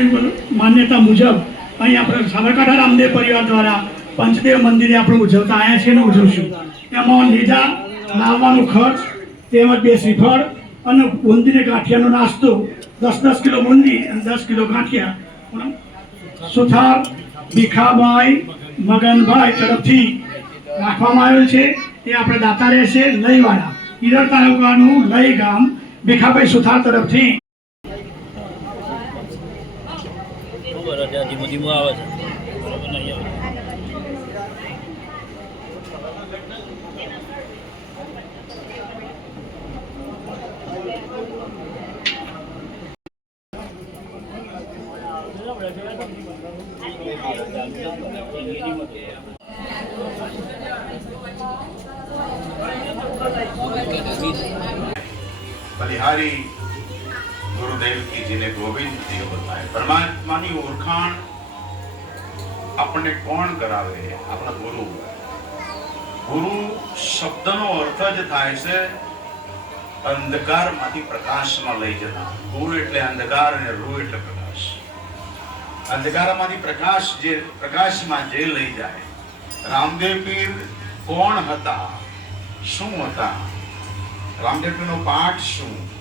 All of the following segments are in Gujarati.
આપણી માન્યતા મુજબ અહીં આપણે સાબરકાંઠા રામદેવ પરિવાર દ્વારા પંચદેવ મંદિરે આપણે ઉજવતા આવ્યા છીએ ઉજવશું. એમાં લીધા લાવવાનો ખર્ચ, તેમજ બે શ્રીફળ અને બુંદીને ગાંઠિયાનો નાસ્તો. દસ દસ કિલો બુંદી અને દસ કિલો ગાંઠિયા. સુથાર, ભીખાભાઈ, મગનભાઈ તરફથી રાખવામાં આવેલ છે. એ આપણે દાતા રહેશે લઈવાળા ઈડર તાલુકાનું લઈ ગામ ભીખાભાઈ સુથાર તરફથી ખબર ધીમો ધીમું આવે છે. બલિહારી ગુરુદેવ કી જેને ગોવિંદ દેવ બતાવે. પરમાત્માની ઓળખાણ આપણને કોણ કરાવે? આપણા ગુરુ. ગુરુ શબ્દનો અર્થ જ થાય છે અંધકારમાંથી પ્રકાશમાં લઈ જતા. ગુરુ એટલે અંધકાર અને રૂ એટલે પ્રકાશ. અંધકારમાંથી પ્રકાશ જે પ્રકાશમાં જે લઈ જાય. રામદેવ પીર કોણ હતા? શું હતા? રામદેવ પીરનો પાઠ શું?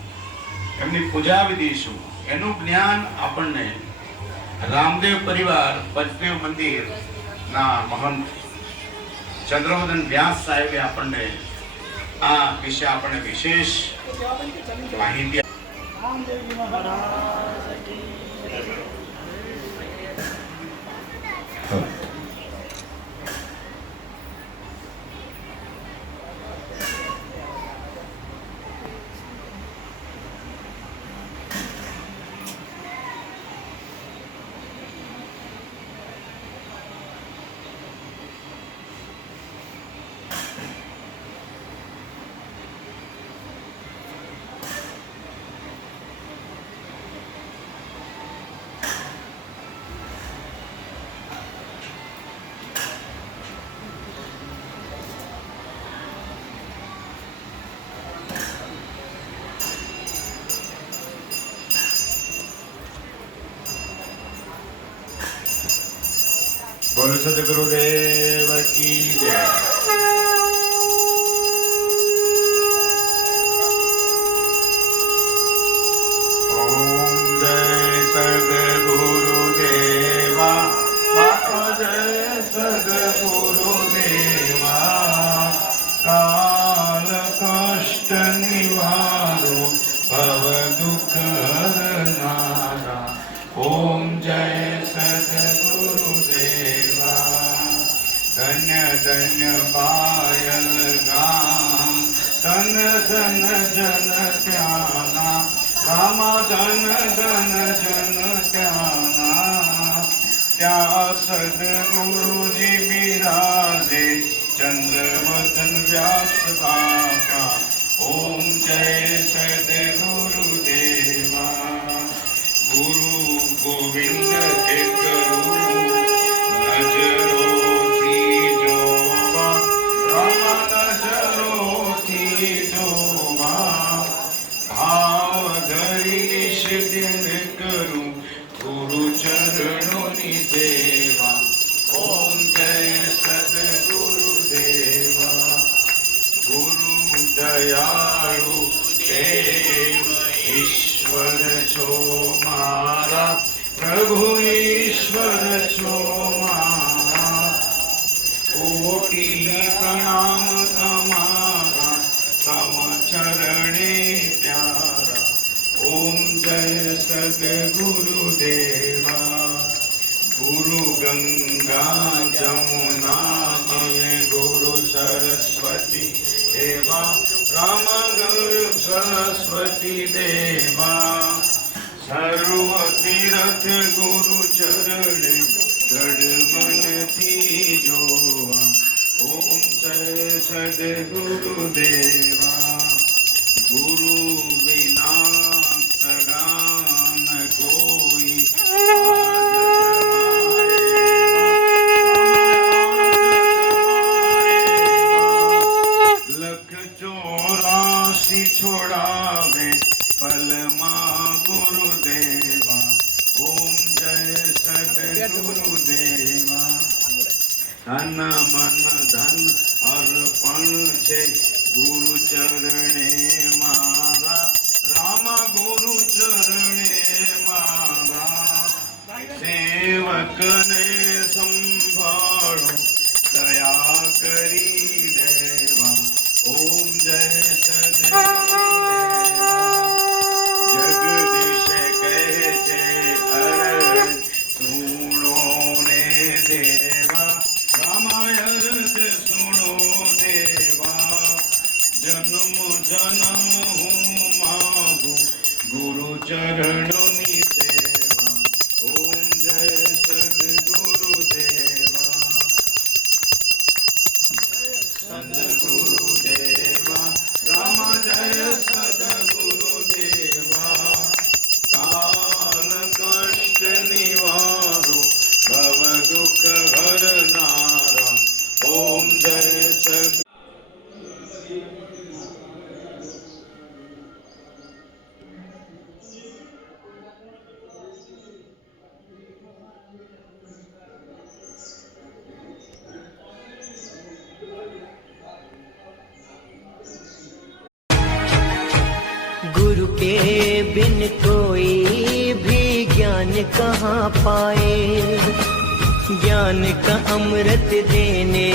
એમની પૂજા વિધિશું એનું જ્ઞાન આપણને રામદેવ પરિવાર પંચદેવ મંદિર ના મહંત ચંદ્રવદન વ્યાસ સાહેબે આપણને આ વિશે આપણને વિશેષ માહિતી બોલો સદગુરુદેવ કી જય पायल गाम धन धन जन जनत्याना रामाधन धन धन जनत्याना क्या सद गुरुजी विराजे चंद्रवदन व्यास ઈશ્વર છો કોટી પ્રણામ તમારા તમ ચરણે પ્યારા. ઓમ જય સદગુરુદેવા. ગુરુ ગંગા જમુના અને ગુરુ સરસ્વતી દેવા. રામ ગુરુ સરસ્વતી દેવા. તીર્થ ગુરુ ચરણે દૃઢ મનથી જોવા ઓમ જય સદગુરુદેવા ગુરુ વિના સગાન કોઈ લખ ચોરાસી છોડાવે પલમાં ગુરુદેવા ઓમ ગુરુદેવા ધન મન ધન અર્પણ છે. ગુરુ ચરણે મારા, રામ ગુરુ ચરણે મારા. સેવકને સંભાળો, દયા કરી દેવા. ઓમ જય સદગુરુદેવા कहाँ पाए ज्ञान का अमृत देने